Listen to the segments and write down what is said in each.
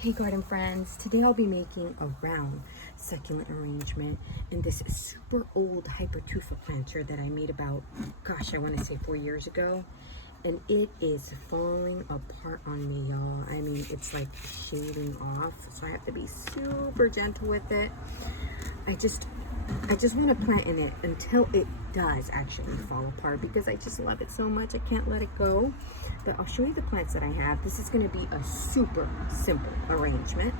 Hey garden friends, today I'll be making a round succulent arrangement in this super old hypertufa planter that I made about, gosh, I want to say 4 years ago. And it is falling apart on me, y'all. I mean, it's like shading off, so I have to be super gentle with it. I just want to plant in it until it does actually fall apart because I just love it so much. I can't let it go. But I'll show you the plants that I have. This is going to be a super simple arrangement.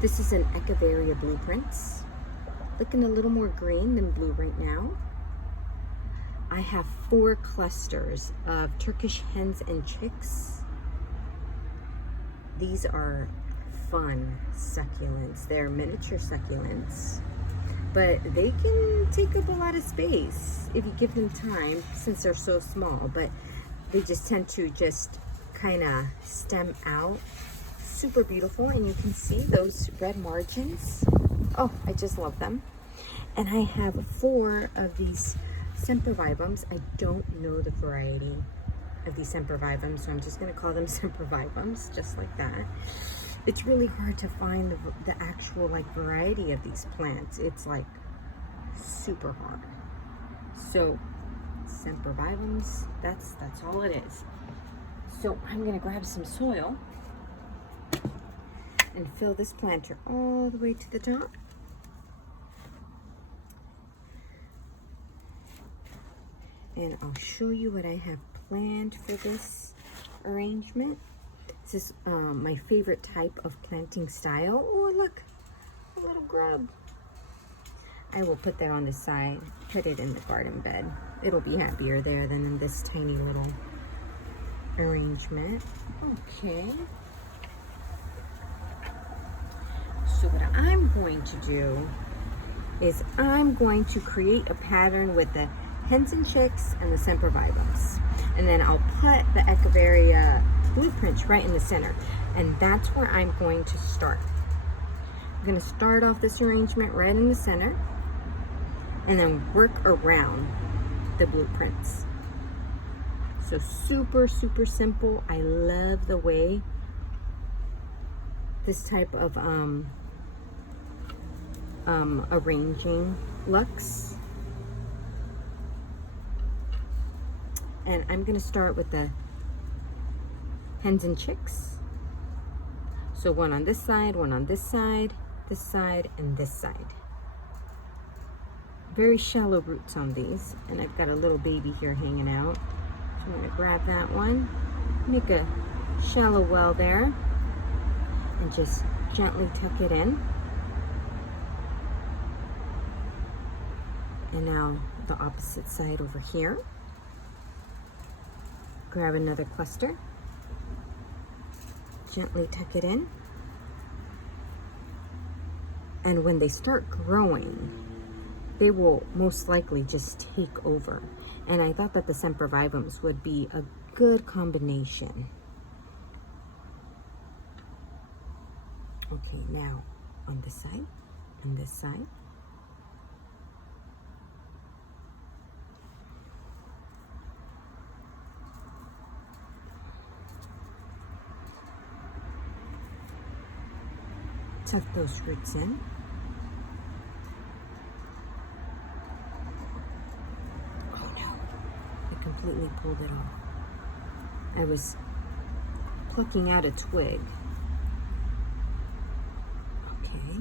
This is an Echeveria blueprints. Looking a little more green than blue right now. I have 4 clusters of Turkish hens and chicks. These are fun succulents. They're miniature succulents, but they can take up a lot of space if you give them time since they're so small, but they just tend to just kind of stem out. Super beautiful, and you can see those red margins. Oh, I just love them. And I have 4 of these Sempervivums. I don't know the variety of these Sempervivums, so I'm just going to call them Sempervivums, just like that. It's really hard to find the actual variety of these plants. It's like super hard. So Sempervivums, that's all it is. So I'm going to grab some soil and fill this planter all the way to the top. And I'll show you what I have planned for this arrangement. This is my favorite type of planting style. Oh, look, a little grub. I will put that on the side, put it in the garden bed. It'll be happier there than in this tiny little arrangement. Okay. So what I'm going to do is I'm going to create a pattern with the hens and chicks and the Sempervivums. And then I'll put the Echeveria blueprints right in the center. And that's where I'm going to start. I'm going to start off this arrangement right in the center and then work around the blueprints. So super, super simple. I love the way this type of arranging looks. And I'm going to start with the hens and chicks. So one on this side, one on this side, and this side. Very shallow roots on these, and I've got a little baby here hanging out. So I'm going to grab that one, make a shallow well there, and just gently tuck it in. And now the opposite side over here. Grab another cluster, gently tuck it in, and when they start growing, they will most likely just take over. And I thought that the Sempervivums would be a good combination. Okay, now on this side and this side. Tuck those roots in. Oh no, I completely pulled it off. I was plucking out a twig. Okay.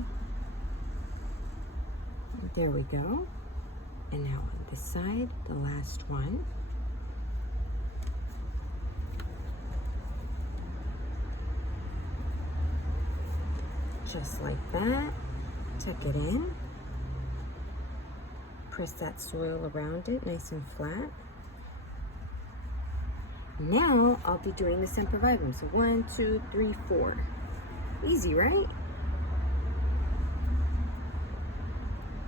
There we go. And now on this side, the last one. Just like that, tuck it in, press that soil around it nice and flat. Now I'll be doing the Sempervivum. So 1, 2, 3, 4. Easy, right?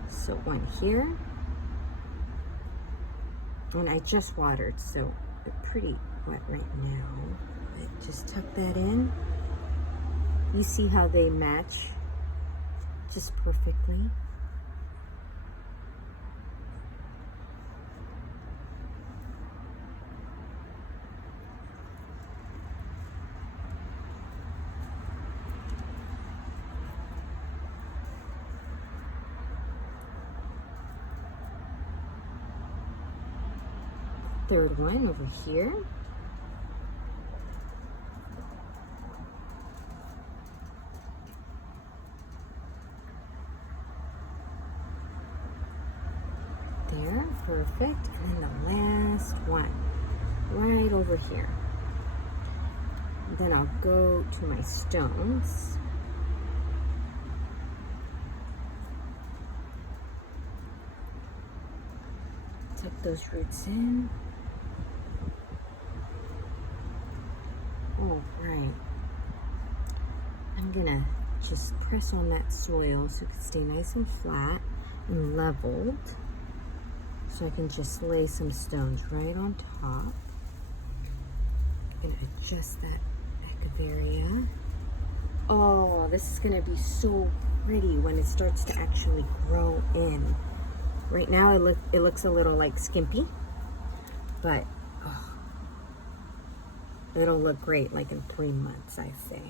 So one here, and I just watered, so they're pretty wet right now. But just tuck that in. You see how they match just perfectly. third one over here. There, perfect. And then the last one, right over here. Then I'll go to my stones. Tuck those roots in. All right. I'm gonna just press on that soil so it can stay nice and flat and leveled. So I can just lay some stones right on top. I'm gonna adjust that Echeveria. Oh, this is gonna be so pretty when it starts to actually grow in. Right now it looks a little like skimpy, but oh, it'll look great like in 3 months, I say.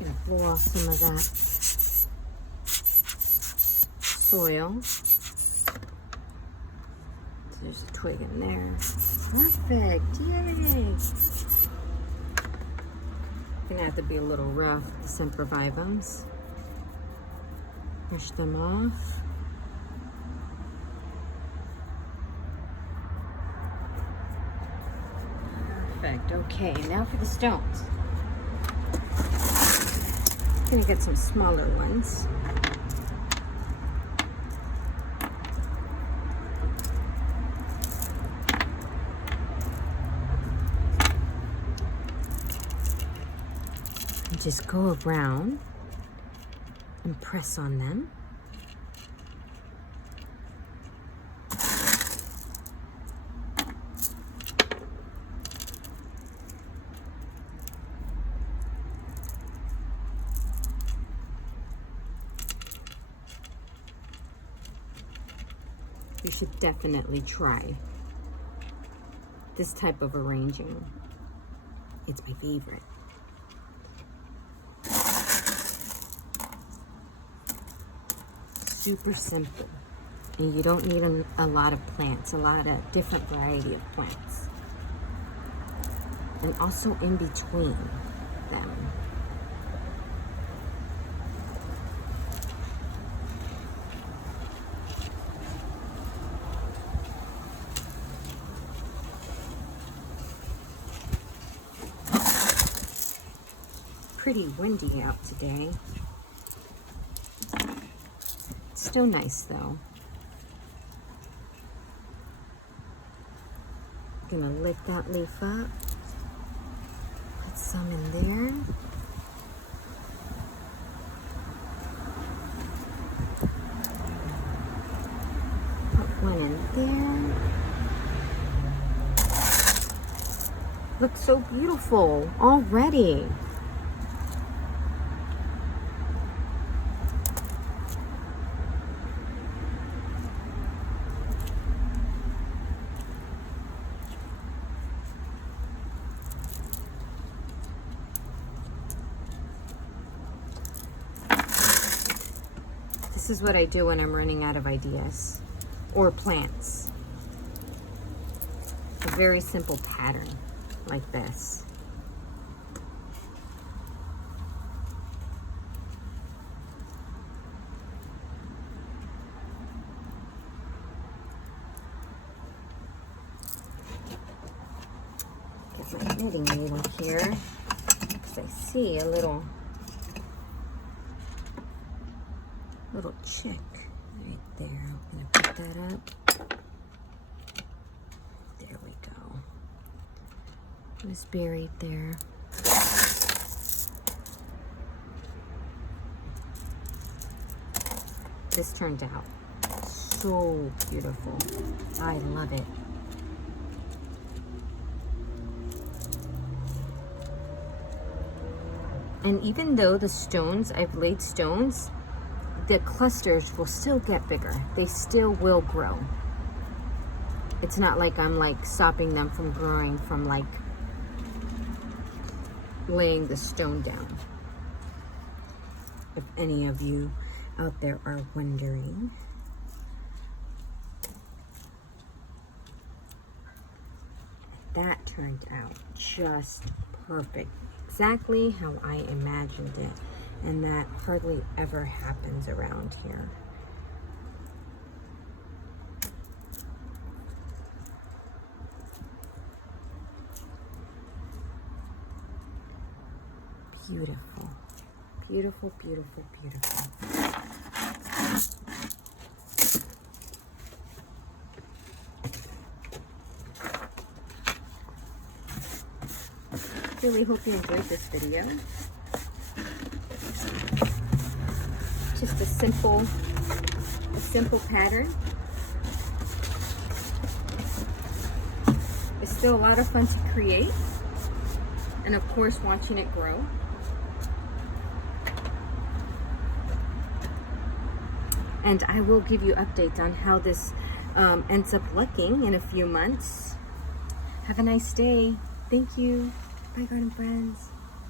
Gonna blow off some of that soil. So there's a twig in there. Perfect, yay! Gonna have to be a little rough with the Sempervivums. Push them off. Perfect, okay, now for the stones. Gonna get some smaller ones. And just go around and press on them. You should definitely try this type of arranging. It's my favorite. Super simple. And you don't need a lot of plants, a lot of different variety of plants. And also in between them. Pretty windy out today. It's still nice though. Gonna lift that leaf up. Put some in there. Put one in there. Looks so beautiful already. This is what I do when I'm running out of ideas or plants. A very simple pattern like this. Get my knitting needle here because I see a little chick right there. I'm gonna put that up. There we go. It was buried there. This turned out so beautiful. I love it. And even though the stones, I've laid stones, the clusters will still get bigger. They still will grow. It's not like I'm like stopping them from growing from like laying the stone down. if any of you out there are wondering. That turned out just perfect, exactly how I imagined it, and that hardly ever happens around here. Beautiful, beautiful, beautiful, beautiful. Really hope you enjoyed this video. Just a simple pattern. It's still a lot of fun to create, and of course watching it grow. And I will give you updates on how this ends up looking in a few months. Have a nice day. Thank you. Bye, garden friends.